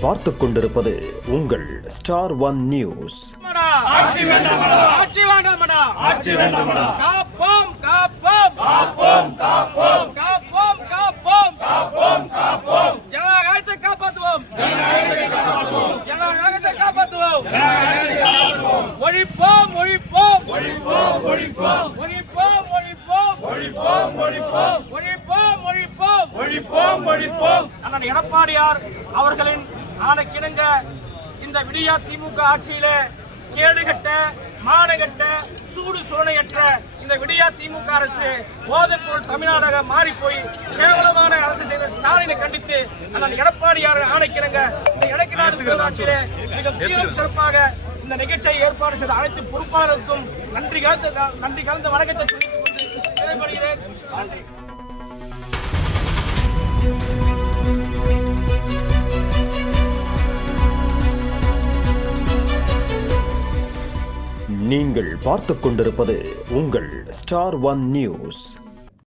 பார்த்துக் கொண்டிருப்பது உங்கள் ஸ்டார் ஒன் நியூஸ். ஜனநாயகத்தை காப்பாற்றுவோம், ஜனநாயகத்தை காப்பாற்றுவோம், ஒழிப்போம் ஒழிப்போம் ஒழிப்போம் ஒழிப்போம் ஒழிப்போம் ஒழிப்போம் ஒழிப்போம் ஒழிப்போம் ஒழிப்போம் ஒழிப்போம் ஒழிப்போம் ஒழிப்போம். அண்ணன் எடப்பாடியார் அவர்களின் ஆணைக்கிணங்க இந்த விடியா திமுக ஆட்சியிலே கேடுகட்ட மானகட்ட சூடு சுரணையற்ற இந்த விடியா திமுக அரசு போதைப் பொருள் தமிழ்நாடாக மாறி போய் கேவலமான அரசு செய்த ஸ்டாலினை கண்டித்து அண்ணன் எடப்பாடியார் ஆணைக்கிணங்க இந்த இடைக்கால ஆட்சியிலே மிக சீரும் சிறப்பாக இந்த நிகழ்ச்சியை ஏற்பாடு செய்த அனைத்து பொறுப்பாளருக்கும் நன்றி கலந்த வணக்கத்தை தெரிவித்துக் கொண்டு விடைபெறுகிறேன். நன்றி. நீங்கள் பார்த்துக் கொண்டிருப்பது உங்கள் ஸ்டார் ஒன் நியூஸ்.